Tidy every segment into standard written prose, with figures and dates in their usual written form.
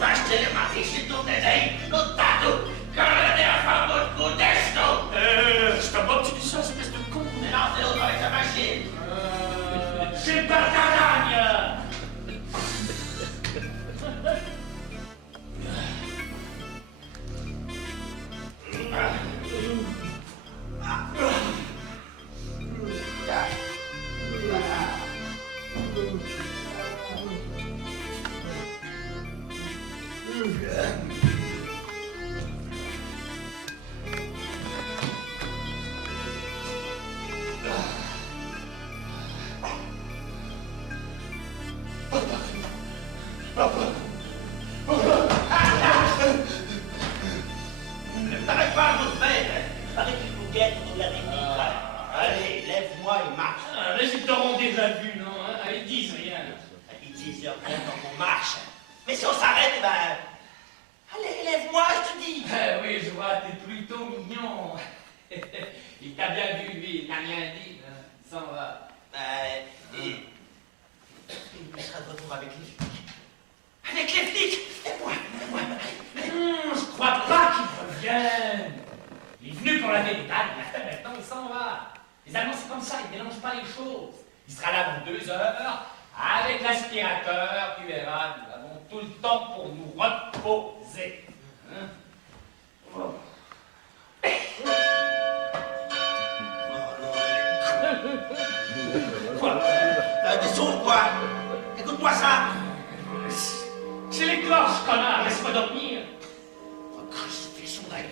Paște, mati și Dumnezei, nu tatu, că rădea famot cu destul! Što bo ti să spui tu cum? Nu se udoi să mașini! Și bărtarania! T'arrêtes pas à vous mettre avec une bouquette ou de la technique. Allez, lève-moi et marche. Mais ils t'auront déjà vu, non? Ils disent rien. Ils disent rien quand on marche. Mais si on s'arrête, eh ben... Allez, lève-moi, je te dis. Oui, je vois, t'es plutôt mignon. Il t'a bien vu, lui, il t'a rien dit. Il s'en va. Il me sera de retour avec les flics. Avec les flics. Et moi. Je crois pas qu'il revienne. Il est venu pour la véritable, maintenant il s'en va. Les Allemands, c'est comme ça, ils ne mélangent pas les choses. Il sera là dans 2 heures, avec l'aspirateur, tu verras, nous avons tout le temps pour nous reposer. Hein? Oh. Quoi? Des sourds, quoi? Écoute-moi ça. C'est les cloches, connard, laisse-moi dormir. Oh, crucifixion d'un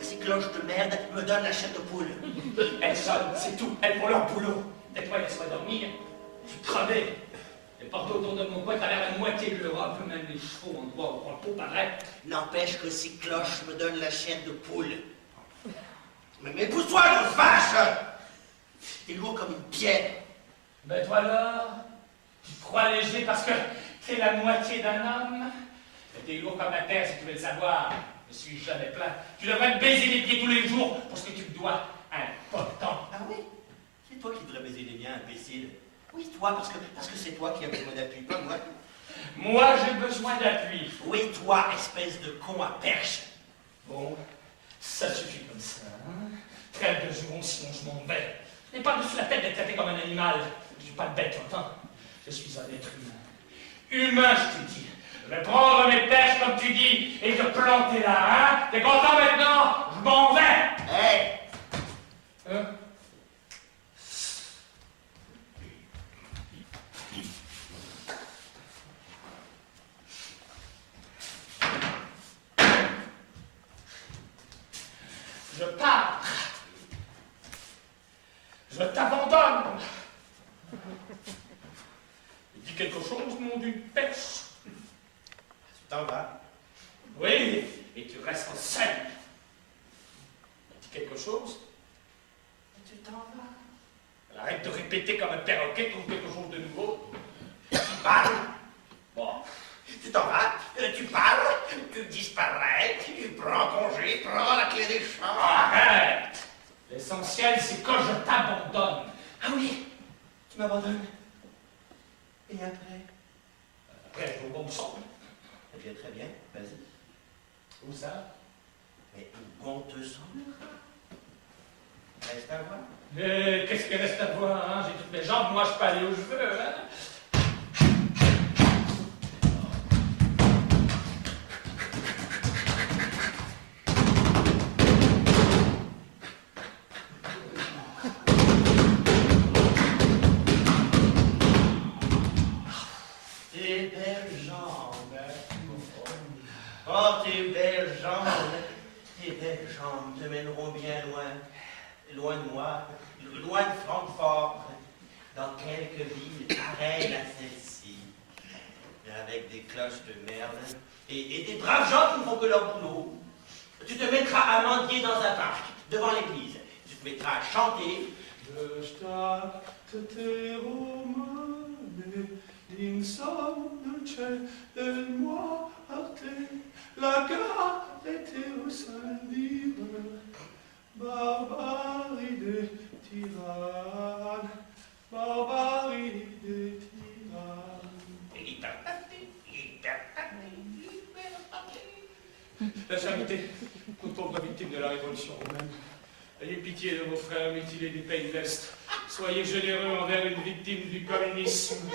Ces cloches de merde me donnent la chair de poule. Elles sonnent, c'est tout, elles font leur boulot. Tais-toi, laisse-moi dormir. Je suis crevé. Les portes autour de mon poids traversent la moitié de l'Europe, même les chevaux en droit au repos, pas vrai? N'empêche que ces cloches me donnent la chair de poule. Mais pousse-toi, grosse vache! T'es lourd comme une pierre. Ben toi alors, tu te crois léger parce que t'es la moitié d'un homme? T'es lourd comme la terre si tu veux le savoir. Je suis jamais plein. Tu devrais me baiser les pieds tous les jours pour ce que tu me dois. Important. Ah oui? C'est toi qui devrais baiser les miens, imbécile. Oui, toi, parce que c'est toi qui as besoin d'appui, pas moi. Moi, j'ai besoin d'appui. Oui, toi, espèce de con à perche. Bon, ça suffit comme ça, hein? Trêve de jouons, sinon je m'en vais. Je n'ai pas dessus la tête d'être traité comme un animal. Je ne suis pas bête, tu entends? Je suis un être humain. Humain, je te dis. Je vais prendre mes perches, comme tu dis, et te planter là, hein? T'es content maintenant? Je m'en vais! Hé! Hein? Je pars. Je t'abandonne. Dis quelque chose, nom d'une perche. Tu t'en vas. Oui, et tu restes seul. Dis quelque chose. Et tu t'en vas. Arrête de répéter comme un perroquet, trouve quelque chose de nouveau. Tu parles. Bon. Tu t'en vas, tu parles, tu disparais, tu prends congé, prends la clé des champs. Arrête. L'essentiel, c'est que je t'abandonne. Ah oui, tu m'abandonnes. Et après? Après, je vous ensemble. Eh bien, très bien, vas-y. Où ça? Mais où bon te semblera? Reste à voir. Mais qu'est-ce qu'il reste à voir, hein? J'ai toutes mes jambes, moi je peux aller où je veux, hein? Tes belles jambes. Oh, tes belles jambes. Tes belles jambes te mèneront bien loin. Loin de moi. Loin de Francfort. Dans quelques villes pareilles à celle-ci. Avec des cloches de merde. Et des braves gens qui ne font que leur boulot. Tu te mettras à mendier dans un parc, devant l'église. Tu te mettras à chanter. Din somnul cel del moarte, la gare o saldiva, barbarie de tyran, barbarie de tyran. La charité, aux pauvres victimes de la révolution romaine. Ayez pitié de vos frères mutilés du pays de l'Est. Soyez généreux envers une victime du communisme.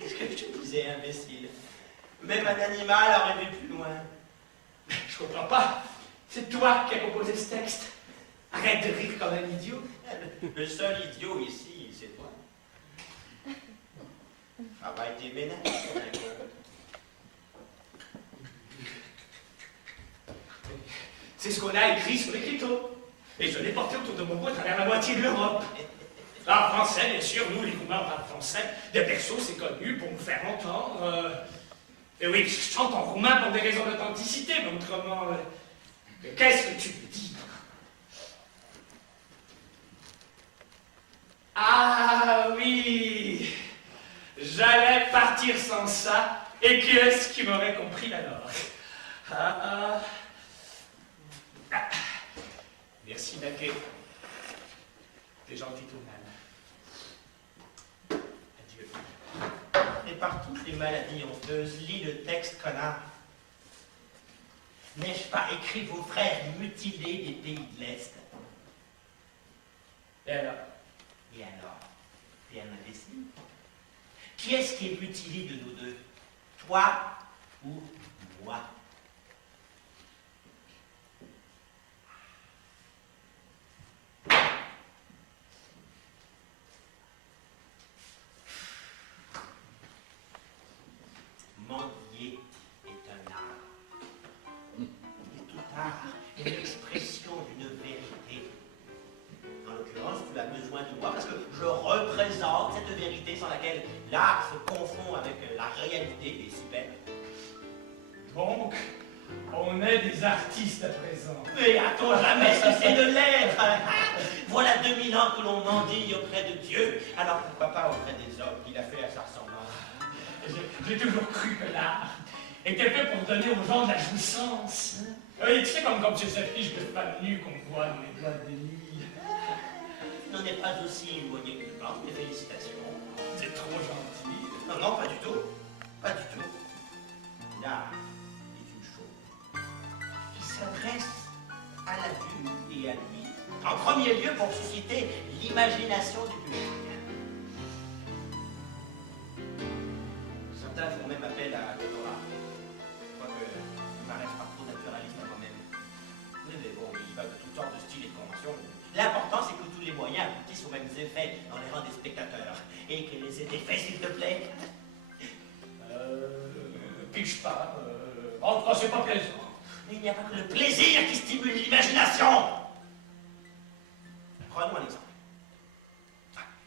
Qu'est-ce que je te disais, imbécile? Même un animal aurait vu plus loin. Je comprends pas. C'est toi qui as composé ce texte. Arrête de rire comme un idiot. Le seul idiot ici, c'est toi. Travaille tes ménages, d'accord. C'est ce qu'on a écrit sur l'écriteau. Et je l'ai porté autour de mon cou à travers la moitié de l'Europe. En français, bien sûr, nous, les Roumains, on parle français. Des persos, c'est connu pour nous faire entendre. Et oui, je chante en roumain pour des raisons d'authenticité, mais autrement... qu'est-ce que tu me dis? Ah oui, j'allais partir sans ça, et qui est-ce qui m'aurait compris alors? Merci, Naquet. T'es gentil tout de même. Adieu. Et par toutes les maladies honteuses, lis le texte, connard. N'ai-je pas écrit vos frères mutilés des pays de l'Est? Et alors? Et alors? T'es un imbécile? Qui est-ce qui est mutilé de nous deux? Toi ou moi? Mendier est un art. Et tout art est l'expression d'une vérité. En l'occurrence, tu as besoin de moi parce que je représente cette vérité sans laquelle l'art se confond avec la réalité des super. Donc, on est des artistes à présent. Mais a-t-on jamais cessé de l'être? Voilà 2000 ans que l'on mendie auprès de Dieu, alors pourquoi pas auprès des hommes qu'il a fait à sa ressemblance? J'ai toujours cru que l'art était fait pour donner aux gens de la jouissance. Oui, tu sais, comme ces affiches de femmes nues qu'on voit dans les boîtes de nuit. Tu n'en es pas aussi éloigné que tu penses, mes félicitations. C'est trop gentil. Non, non, pas du tout. Pas du tout. L'art est une chose qui s'adresse à la vue et à lui. En premier lieu pour susciter l'imagination du public. Certains font même appel à l'odorat. Quoique, je ne paraisse pas trop naturaliste à moi-même. Mais bon, il va de toutes sortes de styles et de conventions. L'important, c'est que tous les moyens aboutissent aux mêmes effets dans les rangs des spectateurs. Et quels les effets, s'il te plaît? Piche pas. En tout cas, c'est pas plaisant. Mais il n'y a pas que le plaisir qui stimule l'imagination. Prenons un exemple.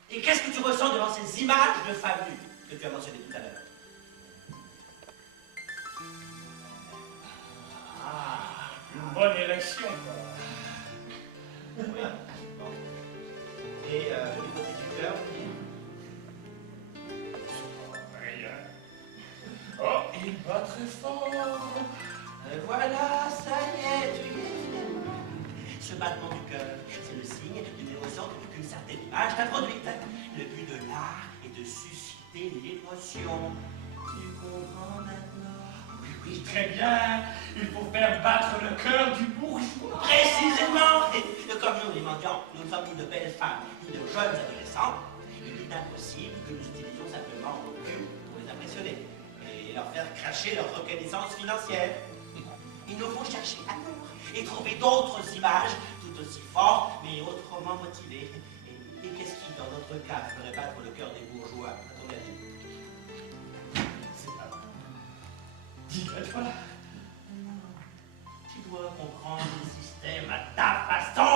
Et qu'est-ce que tu ressens devant ces images de femmes nues que tu as mentionnées tout à l'heure? Ah, une bonne élection, quoi. Oui. Bon. Et du côté du cœur, Rien. Oh, il bat très fort. voilà, ça y est, tu y es finalement. Ce battement du cœur, c'est le signe d'une émotion qu'une certaine image t'a produite. Le but de l'art est de susciter l'émotion. Tu comprends maintenant? Oui, très bien. Il faut faire battre le cœur du bourgeois. Précisément! Et comme nous, les mendiants, nous ne sommes ni de belles femmes, ni de jeunes adolescents, il est impossible que nous utilisions simplement nos culs pour les impressionner et leur faire cracher leur reconnaissance financière. Il nous faut chercher ailleurs et trouver d'autres images tout aussi fortes, mais autrement motivées. Et qu'est-ce qui, dans notre cas, ferait battre le cœur des bourgeois, à ton avis? C'est pas vrai. Dis-le-toi. Tu dois comprendre le système à ta façon.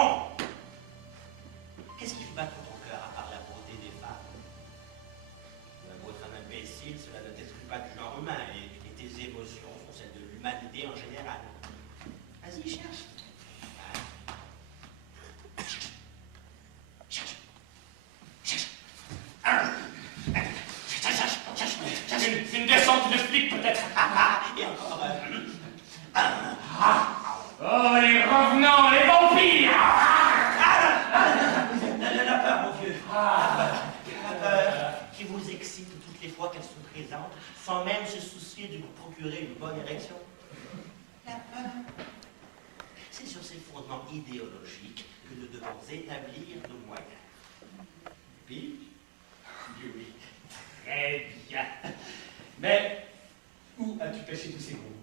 Qu'est-ce qui fait battre ton cœur à part la beauté des femmes? Beau être un imbécile, cela ne t'exclut pas du genre humain et tes émotions sont celles de l'humanité en général. Vas-y, cherche. Cherche. Une descente de flic, peut-être. Et encore. Oh, les revenants, les vampires. La peur, mon vieux. La peur qui vous excite toutes les fois qu'elles sont présentes, sans même se soucier de vous procurer une bonne érection. C'est sur ces fondements idéologiques que nous devons établir nos moyens. Puis, oui, très bien. Mais où as-tu pêché tous ces mots?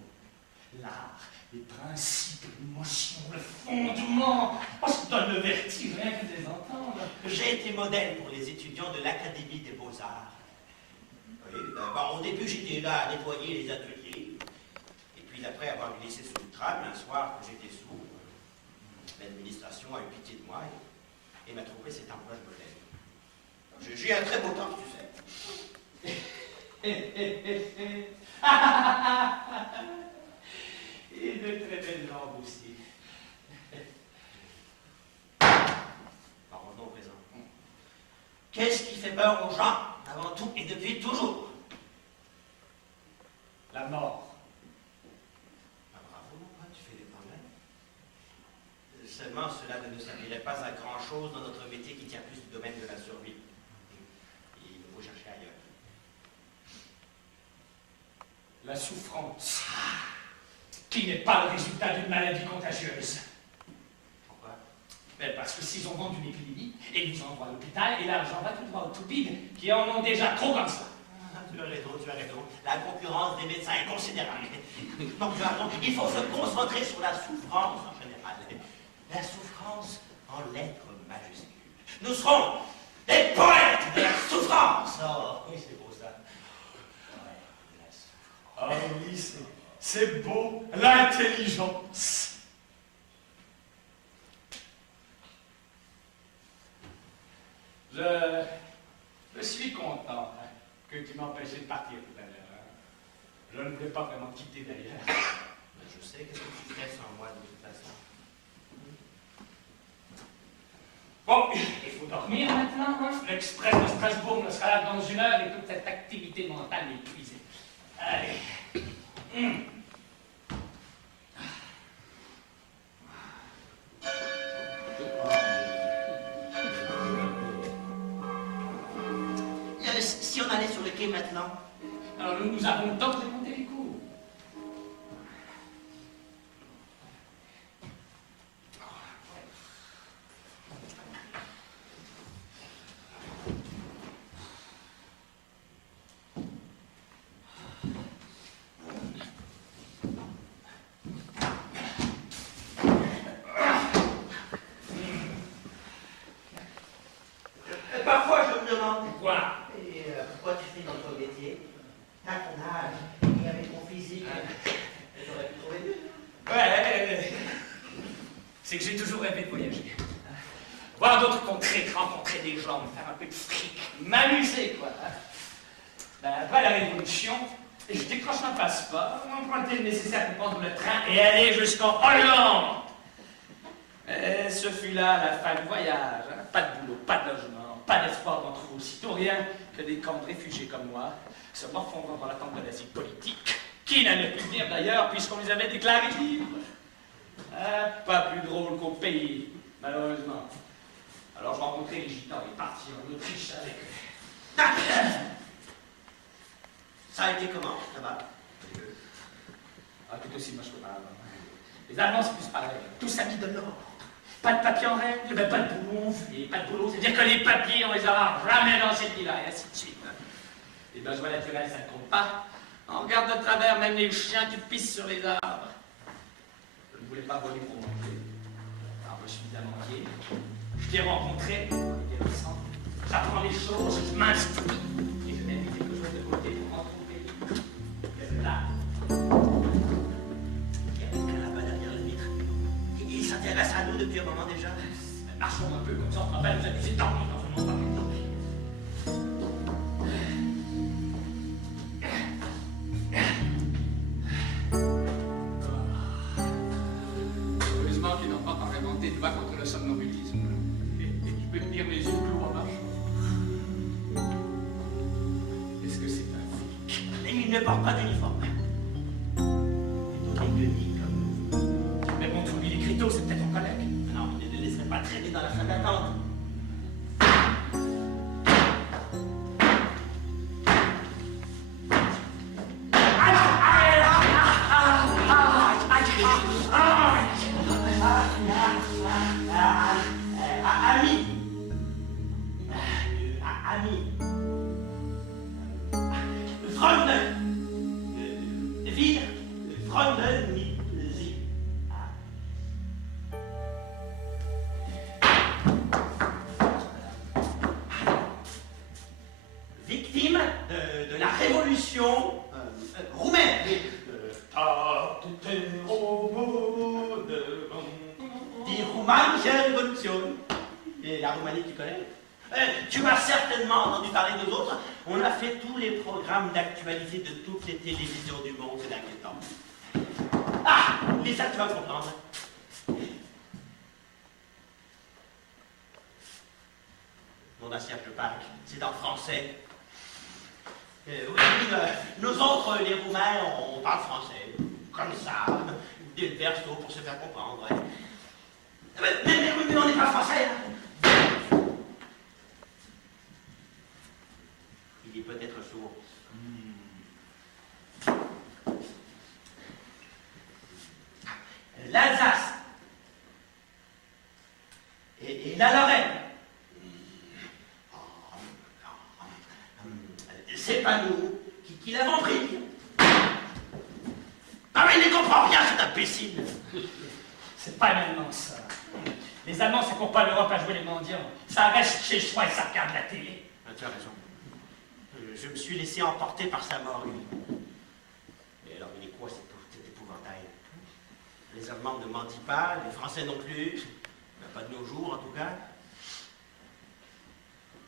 L'art, les principes, l'émotion, le fondement. Oh, ça donne le vertige rien que de les entendre. J'ai été modèle pour les étudiants de l'Académie des Beaux-Arts. Oui, au début, j'étais là à nettoyer les ateliers. Et puis, après avoir mis laissé sous le tram, un soir, quand j'étais sourd, l'administration a eu pitié de moi et m'a trouvé cet emploi de modèle. J'ai un très beau temps, tu sais. Et de très belles jambes aussi. Revenons au présent. Qu'est-ce qui fait peur aux gens, avant tout et depuis toujours? La mort. Bravo, mon pote, tu fais des progrès. Seulement, cela ne nous servirait pas à grand-chose dans notre métier qui tient plus du domaine de la survie. Et il nous faut chercher ailleurs. La souffrance, qui n'est pas le résultat d'une maladie contagieuse. Pourquoi? Ben parce que s'ils ont vendu une épidémie, et ils nous envoient à l'hôpital, et l'argent va tout droit aux toupides, qui en ont déjà trop comme ça. Tu as raison, tu as raison. La concurrence des médecins est considérable. Donc tu as raison, il faut se concentrer sur la souffrance en général. La souffrance en lettres majuscules. Nous serons des poètes de la souffrance. Oh, oui, c'est beau ça. Ouais, la souffrance. Ah oui, c'est beau, l'intelligence. Je suis content que tu m'empêches de partir tout à l'heure. Je ne voulais pas vraiment quitter d'ailleurs. Je sais qu'est-ce que tu ferais sans moi de toute façon. Bon, il faut dormir maintenant. Hein? L'Express de Strasbourg ne sera là dans 1 heure et toute cette activité mentale est épuisée. Allez. Si on allait sur le quai maintenant? Alors nous avons le temps de monter les cours. Parfois je me demande. Quoi? Pourquoi tu fais notre métier? À ton âge, et avec ton physique, j'aurais pu trouver mieux. Ouais, c'est que j'ai toujours rêvé de voyager. Voir d'autres contrées, rencontrer des gens, me faire un peu de fric, m'amuser, quoi. Ben, après la Révolution, je décroche un passeport, emprunter le nécessaire pour prendre le train et aller jusqu'en Hollande. Et ce fut là la fin du voyage. Hein. Pas de boulot, pas de logement, pas d'espoir d'en trouver aussitôt rien que des camps de réfugiés comme moi, se morfondant dans l'attente de l'asile politique, qui n'allait plus venir d'ailleurs puisqu'on les avait déclarés libres. Pas plus drôle qu'au pays, malheureusement. Alors je rencontrais les gitans et partis en Autriche avec eux. Ça a été comment, là-bas? Ah, tout aussi moche que avant. Les Allemands, c'est plus pareil. Tous amis de l'ordre. Pas de papier en règle, ben pas de boulot. Et pas de boulot, c'est-à-dire que les papiers, on les aura jamais dans cette vie-là, et ainsi de suite. Les besoins naturels, ça ne compte pas. On regarde de travers même les chiens qui pissent sur les arbres. Je ne voulais pas voler pour manger. Alors je suis à manquer. Je t'ai rencontré, on était ensemble. J'apprends les choses, je m'instruis. Et je mets quelque chose de côté pour rentrer au pays. Et là. Il y a quelqu'un là-bas derrière la vitre. Il s'intéresse à nous depuis un moment déjà. Marchons un peu comme ça, on va nous amuser tant pis, dans un moment, tant pis. Heureusement qu'ils n'ont pas encore inventé de loi contre le somnambulisme. Et tu peux tenir les yeux clos en marchant. Est-ce que c'est un flic? Et il ne porte pas d'uniforme. Plutôt des guenilles comme nous. Mais bon, Tourbi les Crito, c'est peut-être ton collègue. Non, il ne les laisserait pas traîner dans la salle d'attente. révolution roumaine. Die Rumänische Révolution. Et la Roumanie, tu connais? Tu as certainement entendu parler de nous autres. On a fait tous les programmes d'actualité de toutes les télévisions du monde ces derniers temps. Ah, Lisa, tu vas comprendre. Mon Serge Parc, c'est en français. Oui, nous autres, les Roumains, on parle français. Comme ça, des versos pour se faire comprendre. Mais on n'est pas français, hein. Il est peut-être sourd. L'Alsace et la Lorraine. C'est pas nous qui l'avons pris. Ah mais il ne comprend rien, cet imbécile. C'est pas maintenant ça. Les Allemands, c'est pour pas l'Europe à jouer les mendiants. Ça reste chez soi et ça regarde la télé. Ah, tu as raison. Je me suis laissé emporter par sa mort. Et alors, il est quoi cet épouvantail? Les Allemands ne mendient pas, les Français non plus. Pas de nos jours, en tout cas.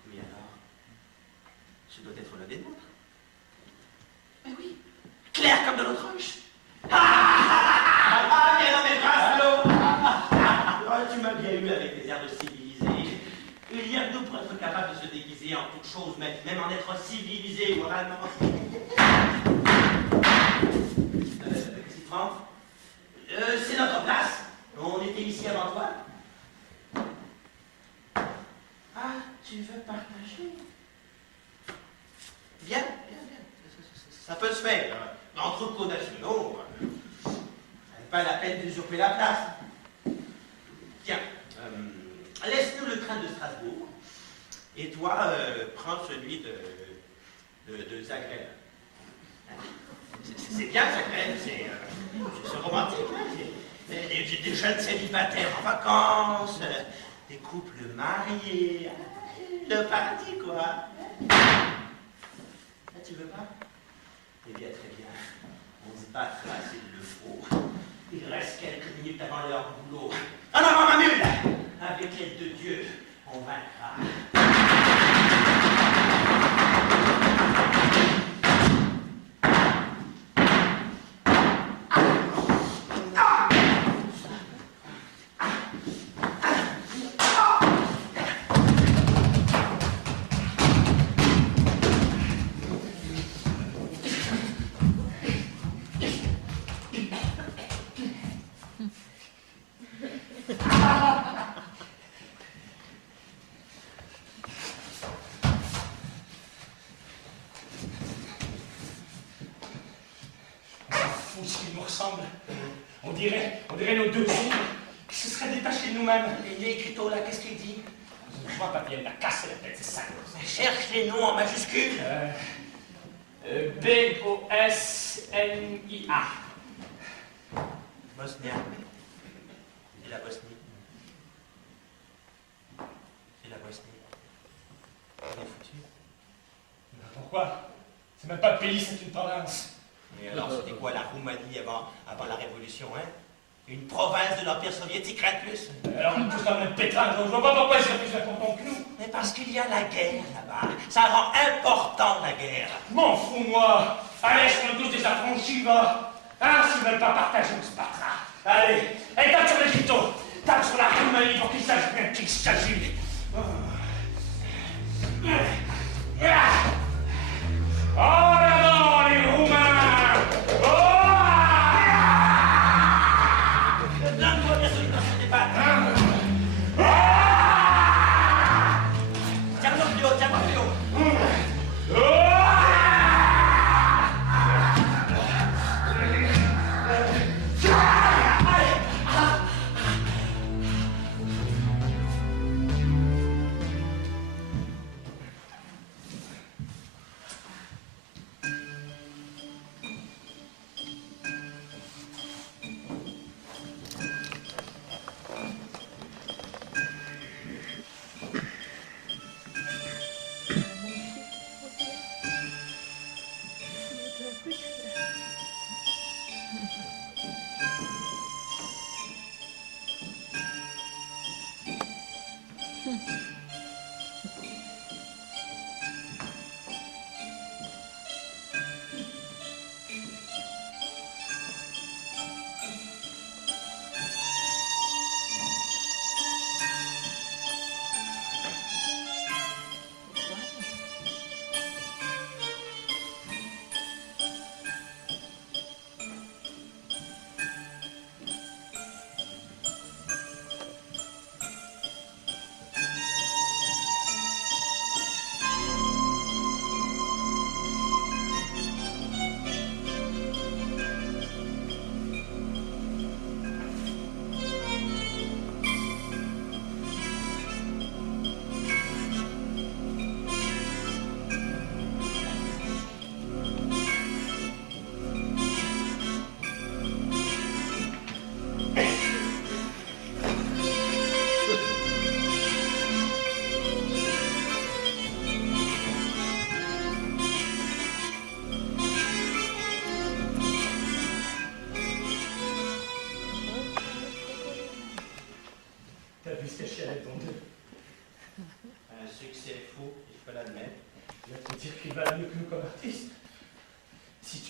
Mais alors, ce doit être l'un des nôtres. Mais oui, clair comme de l'eau de roche. Ah, bien non, mais bravo. Tu m'as bien eu avec des airs de civilisé. Il y a que nous pour être capables de se déguiser en toutes choses, même en être civilisé, moralement. Qu'est-ce qu'il prend? C'est notre place. On était ici avant toi. Ah, tu veux partager? Bien, bien, bien. Ça peut se faire. Entre co-nationaux, pas la peine d'usurper la place. Tiens, laisse-nous le train de Strasbourg, et toi, prends celui de Zagreb. C'est bien Zagreb, c'est romantique, hein, des jeunes célibataires en vacances, des couples mariés, le paradis, quoi. Ah, tu veux pas? Eh bien, très bien. On se battra s'il le faut. Il reste quelques minutes avant l'heure du boulot. En avant, ma mule! Avec l'aide de Dieu, on vaincra. On dirait nos deux ombres qui se seraient détachés de nous-mêmes. Et l'écriteau là, qu'est-ce qu'il dit? Je vois pas bien, il m'a cassé la tête, c'est ça. Cherche les noms en majuscules. B-O-S-N-I-A. Bosnia. Et la Bosnie. Et la Bosnie. On est foutu. Pourquoi? C'est même pas un pays, c'est une province. Mais alors, c'était quoi la Roumanie avant la Révolution, hein? Une province de l'Empire soviétique, rien de plus. Alors on est tous dans le même pétrin, donc je vois pas pourquoi ils sont plus importants que nous. Mais parce qu'il y a la guerre là-bas. Ça rend important la guerre. M'en fous, moi. Allez, je prends tous des affranchis, va. Hein, s'ils veulent pas partager, on se battra. Allez, tape sur l'Égypte, tape sur la Roumanie pour qu'ils sachent bien qu'il s'agit. En avant, les Roumains! Blanc-toi bien solide dans cette débat. Tiens-moi plus haut, tiens-moi plus haut.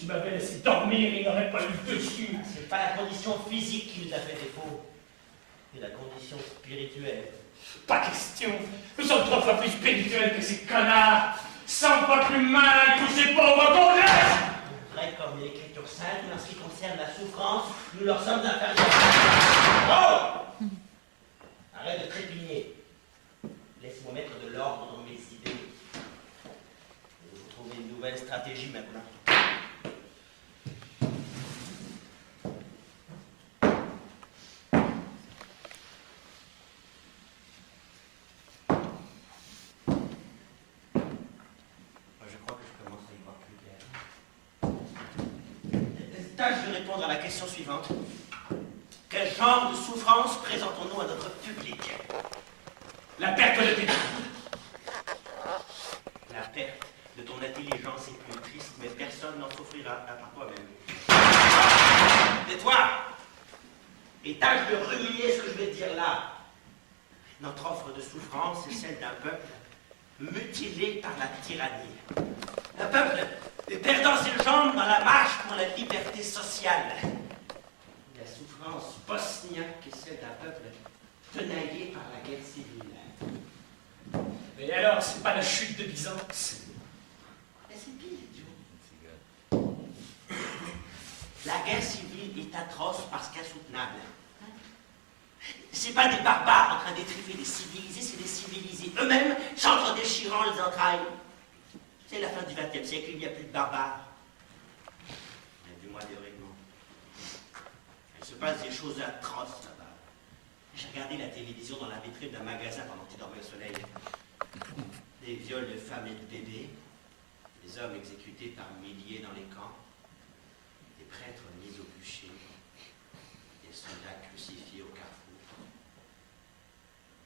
S'il m'avait laissé dormir, il n'aurait pas eu le dessus. C'est pas la condition physique qui nous a fait défaut, c'est la condition spirituelle. Pas question. Nous sommes 3 fois plus spirituels que ces connards. 100 fois plus malins que tous ces pauvres gonzesses. Vrai comme l'écriture sainte, mais en ce qui concerne la souffrance, nous leur sommes inférieurs. Oh! Arrête de trépigner. Laisse-moi mettre de l'ordre dans mes idées. Il faut trouver une nouvelle stratégie maintenant. Je crois que je commence à y voir plus clair. Tâche de répondre à la question suivante. Quel genre de souffrance présentons-nous à notre public? La perte de tes filles. La perte de ton intelligence est plus triste, mais personne n'en souffrira à part toi-même. Tais-toi! Et tâche de ruminer ce que je vais te dire là. Notre offre de souffrance est celle d'un peuple mutilé par la tyrannie. Un peuple perdant ses jambes dans la marche pour la liberté sociale. La souffrance bosniaque est celle d'un peuple tenaillé par la guerre civile. Et alors, c'est pas la chute de Byzance? Mais c'est pire, idiot. La guerre civile est atroce parce qu'insoutenable. C'est pas des barbares en train d'étriper des civilisés, c'est des civilisés eux-mêmes s'entre-déchirant les entrailles. C'est la fin du XXe siècle, il n'y a plus de barbares. Il y a du moins des règlements. Il se passe des choses atroces là-bas. J'ai regardé la télévision dans la vitrine d'un magasin pendant que tu dormais au soleil. Des viols de femmes et de bébés, des hommes exécutés par milliers dans les camps, des prêtres mis au bûcher, des soldats crucifiés au carrefour.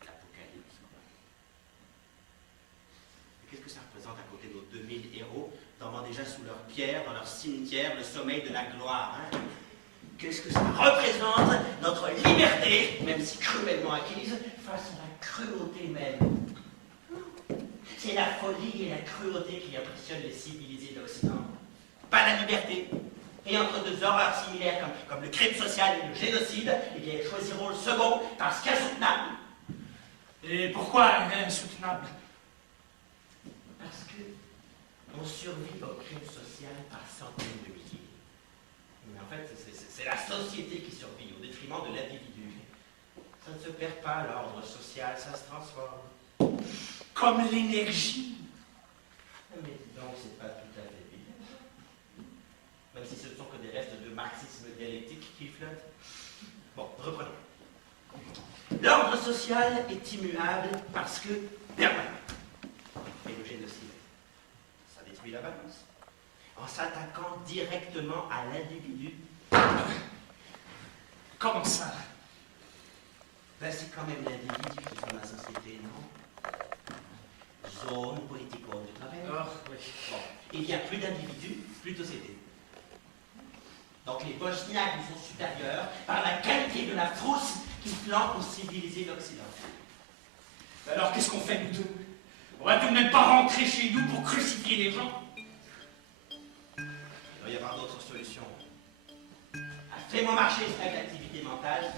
L'apocalypse, quoi. Mais qu'est-ce que ça représente à côté de nos 2000 héros, dormant déjà sous leurs pierres, dans leur cimetière, le sommeil de la gloire, hein? Qu'est-ce que ça représente, notre liberté, même si cruellement acquise, face à la cruauté même? C'est la folie et la cruauté qui impressionnent les civilisés de l'Occident. Pas la liberté. Et entre deux horreurs similaires comme le crime social et le génocide, eh bien, ils choisiront le second parce qu'insoutenable. Et pourquoi insoutenable? Parce que on survit au crime social par centaines de milliers. Mais en fait, c'est la société qui survit au détriment de l'individu. Ça ne se perd pas, l'ordre social, ça se transforme. Comme l'énergie. Mais donc, c'est pas tout à fait évident. Même si ce ne sont que des restes de marxisme dialectique qui flottent. Bon, reprenons. L'ordre social est immuable parce que permanent. Et le génocide, ça détruit la balance. En s'attaquant directement à l'individu. Comment ça? Ben, c'est quand même l'individu qui fait la société, non? Zone politico du travail. Oh, oui. Bon, il n'y a plus d'individus, plus de société. Donc les Bosniaques nous sont supérieurs par la qualité de la frousse qui flanque aux civilisés d'Occident. Alors qu'est-ce qu'on fait, nous deux? On va tout de même pas rentrer chez nous pour crucifier les gens? Il doit y avoir d'autres solutions. Fais-moi marcher cette activité mentale.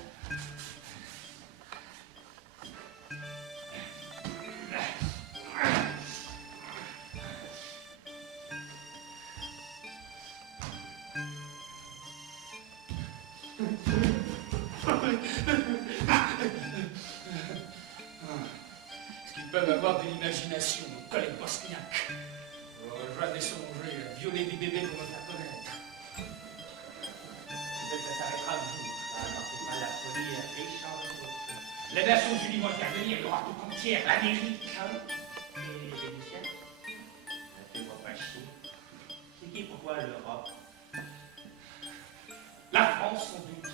Est-ce qu'ils peuvent avoir de l'imagination, nos collègues bosniaques? On va jamais songer à violer des bébés pour nous faire connaître. Peut-être que ça s'arrêtera un jour. C'est pas la folie et la riche. Les Nations Unies vont intervenir, il y aura tout entière, l'Amérique. Et les Vénitiens? Fais-moi pas chier. C'est qui, pourquoi l'Europe? La France, sans doute.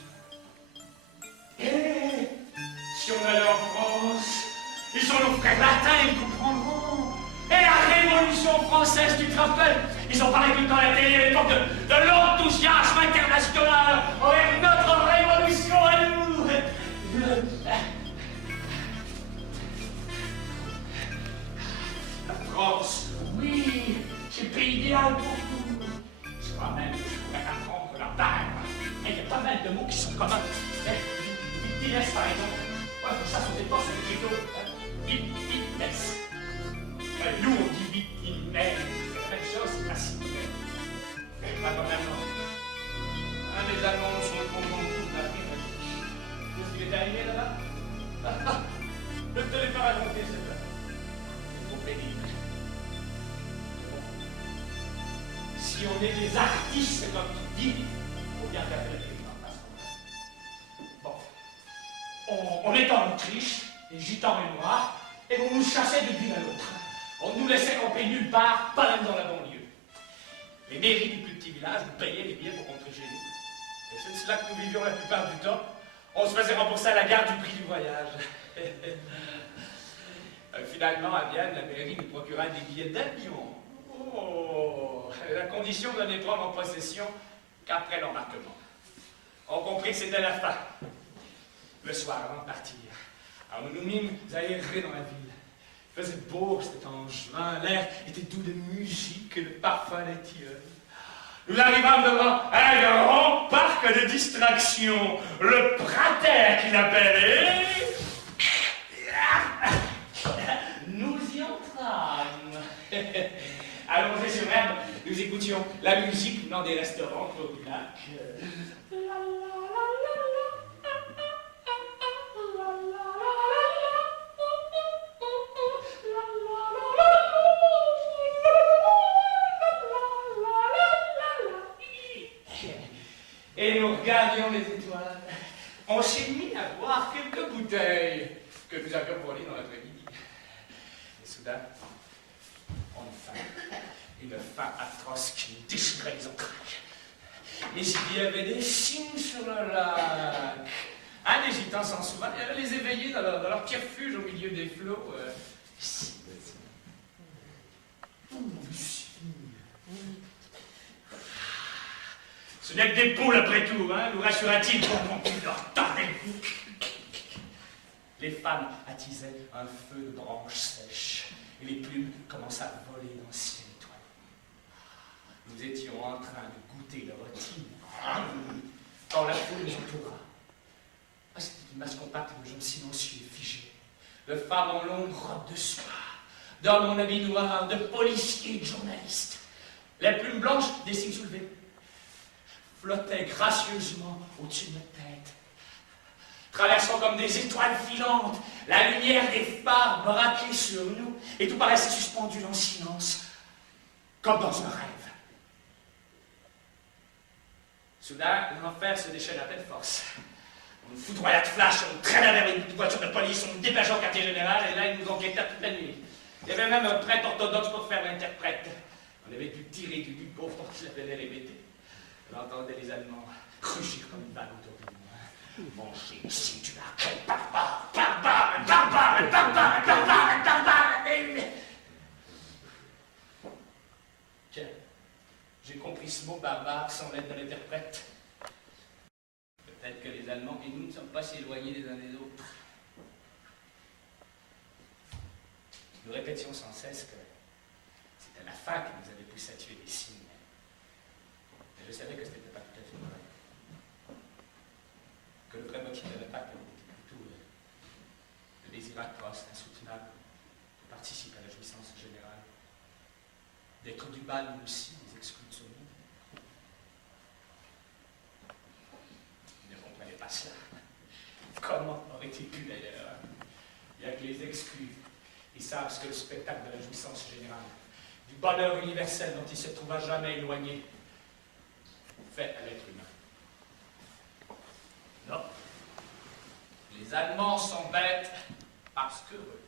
Eh, si on allait en France, ils sont nos frères latins, ils comprendront. Et la Révolution française, tu te rappelles? Ils ont parlé tout le temps à la télé à l'époque de l'enthousiasme international envers notre révolution à nous. La France, oui, c'est le pays idéal pour nous. Je crois même de mots qui sont communs. Victimes, par exemple. Ouais, pour ça, sont des forces avec les autres. Victimes. Nous, on dit victimes. C'est la même chose, c'est facile. Pas vraiment. Les Allemands sont contents de toute la prime. Qu'est-ce qu'il est arrivé là-bas? Ne te l'ai pas raconté, c'est vrai. C'est trop pénible. Si on est des artistes, comme tu dis, il faut bien faire le crime en face. Bon. On est en Autriche, les gitans et noirs, et on nous chassait d'une ville à l'autre. On nous laissait camper nulle part, pas même dans la banlieue. Les mairies du plus petit village nous payaient les billets pour rentrer chez nous. Et c'est de cela que nous vivions la plupart du temps. On se faisait rembourser à la gare du prix du voyage. Finalement, à Vienne, la mairie nous procura des billets d'avion. Oh, la condition de ne les prendre en possession qu'après l'embarquement. On comprit que c'était la fin. Le soir, avant de partir, alors nous nous mîmes à errer dans la ville. Il faisait beau, c'était en juin, l'air était doux de musique et le parfum des tilleuls. Nous arrivâmes devant un grand parc de distraction, le Prater qu'il appelait. Nous y entrâmes. Allongés sur herbe, nous écoutions la musique venant des restaurants autour du lac. Et nous regardions les étoiles. On s'est mis à boire quelques bouteilles que nous avions volées dans l'après-midi. Et soudain, on eut faim. Une faim atroce qui nous déchirait les entrailles. Mais il y avait des signes sur le lac. Un des gitans s'en souvint, il allait les éveiller dans leur petit refuge au milieu des flots. Ce n'est que des poules après tout, hein, nous rassura-t-il qu'on leur tordait le cou. Les femmes attisaient un feu de branches sèches et les plumes commençaient à voler dans le ciel étoilé. Nous étions en train de goûter le rôti quand la foule nous entoura. C'était une masse compacte de gens silencieux et figés, de femmes en longue robe de soie, d'hommes en habits noirs, de policiers et de journalistes. Les plumes blanches, des signes soulevés, flottaient gracieusement au-dessus de notre tête, traversant comme des étoiles filantes la lumière des phares braqués sur nous, et tout paraissait suspendu en silence, comme dans un rêve. Soudain, l'enfer se déchaîna à pleine force. On nous foudroya de flash, on nous traîna vers une voiture de police, on nous dépêcha au quartier général, et là, ils nous enquêtèrent toute la nuit. Il y avait même un prêtre orthodoxe pour faire l'interprète. On avait dû tirer du pauvre pour qu'il avait répété. On entendait les Allemands rugir comme une balle autour de nous. Manger ici, tu as quel barbare, barbare, barbare, barbare, barbare, barbare. Tiens, j'ai compris ce mot barbare sans l'aide de l'interprète. Peut-être que les Allemands et nous ne sommes pas si éloignés les uns des autres. Nous répétions sans cesse que c'était la faim qui nous avait poussé à tuer des cygnes. Mais je savais que ce n'était pas tout à fait vrai. Que le vrai motif de l'attaque était plutôt le désir atroce, insoutenable, de participer à la jouissance générale, d'être du bal nous aussi, des exclus de ce monde. Ils ne comprenaient pas cela. Comment aurait-il pu d'ailleurs? Il n'y a que les exclus. Ils savent ce que le spectacle de la jouissance générale, du bonheur universel dont il se trouva jamais éloigné, fait à l'être humain. Non. Les Allemands sont bêtes parce qu'heureux.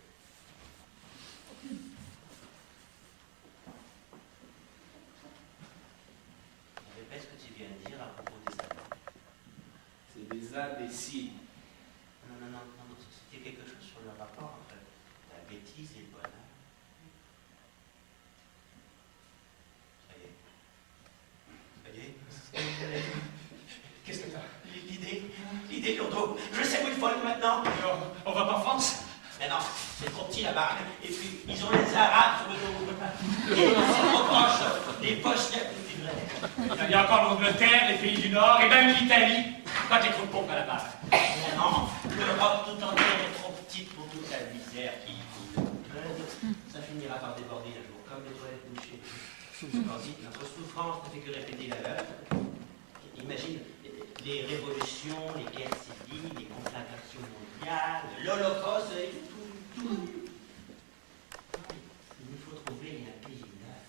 Répète ce que tu viens de dire à propos des Allemands. C'est des imbéciles. Non, c'était quelque chose sur le rapport entre la bêtise et le bonheur. Ça y est. Qu'est-ce que t'as? L'idée, Lourdeau. Je sais où il faut aller maintenant. On va pas en France? Mais non, c'est trop petit là-bas. Et puis, ils ont les Arabes sur le dos. C'est trop proche. Les Bosniaques, c'est vrai. Il y a encore l'Angleterre, les pays du Nord, et même l'Italie. Quand j'ai trop de pauvres là-bas. Non, l'Europe tout entière est trop petite pour toute la misère qui y coule. Ça finira par déborder un jour, comme les toilettes bouchées. Tandis que notre souffrance ne fait que répéter la leur. Imagine les révolutions, les guerres civiles, les conflagrations mondiales, l'Holocauste, et tout. Il nous faut trouver un pays neuf,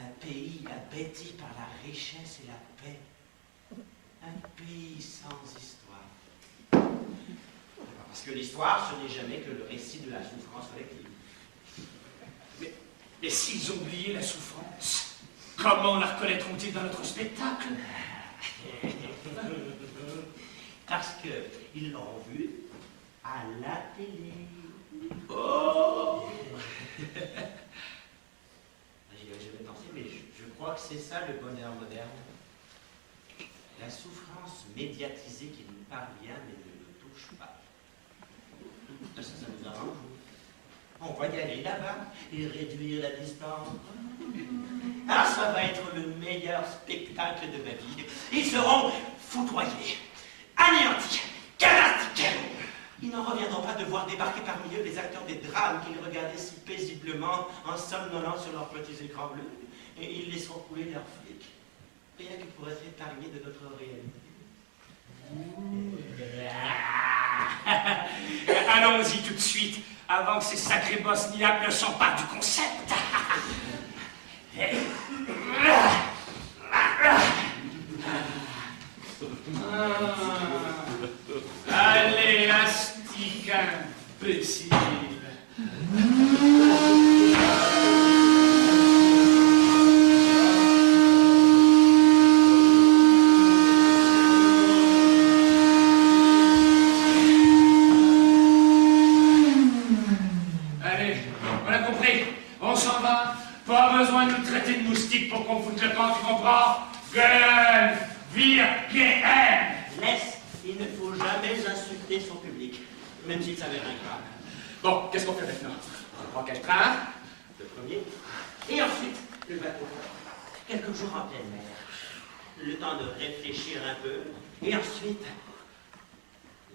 un pays abêti par la richesse et la paix, un pays sans histoire. Parce que l'histoire, ce n'est jamais que le récit de la souffrance collective. Mais s'ils ont oublié la souffrance, comment la reconnaîtront-ils dans notre spectacle? Parce qu'ils l'ont vu à la télé. Oh! J'y avais jamais pensé, mais je crois que c'est ça le bonheur moderne. La souffrance médiatisée qui nous parvient mais ne nous touche pas. Ça nous arrange. On va y aller là-bas et réduire la distance. Ah, ça va être le meilleur spectacle de ma vie. Ils seront foudroyés, anéantis, catastrophiques. Ils n'en reviendront pas de voir débarquer parmi eux les acteurs des drames qu'ils regardaient si paisiblement en somnolant sur leurs petits écrans bleus. Et ils laisseront couler leurs flics. Rien qui pourrait être épargné de notre réalité. Allons-y tout de suite, avant que ces sacrés bosniaques ne s'emparent du concept. Allez, astique imbécile. Allez, on a compris. On s'en va. Pas besoin de nous traiter de moustiques pour qu'on foute le camp, tu comprends? Gueule, vire, haine. Laisse, il ne faut jamais insulter son public, même s'il s'avère grave. Bon, qu'est-ce qu'on fait maintenant? On prend quel train? Le premier, et ensuite le bateau. Quelques jours en pleine mer. Le temps de réfléchir un peu, et ensuite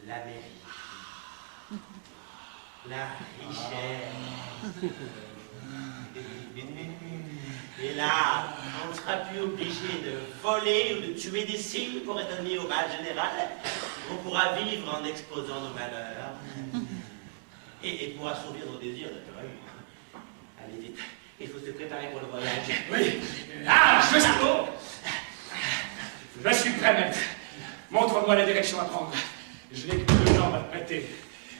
l'Amérique. La richesse. Et là, on ne sera plus obligé de voler ou de tuer des cygnes pour être admis au bal général. On pourra vivre en exposant nos malheurs. Et pour assouvir nos désirs, naturellement. Allez vite, il faut se préparer pour le voyage. Oui. Ah, je suis beau. Je suis prêt, maître. Montre-moi la direction à prendre. Je n'ai que 2 jambes à te prêter.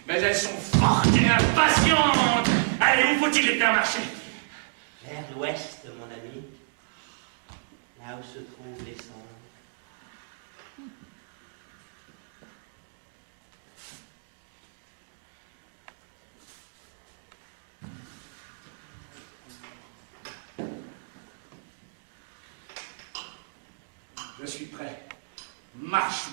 Mais elles sont fortes et impatientes. Allez, où faut-il les faire marcher? Vers l'ouest, mon ami. Là où se trouvent les songes. Je suis prêt. Marchons.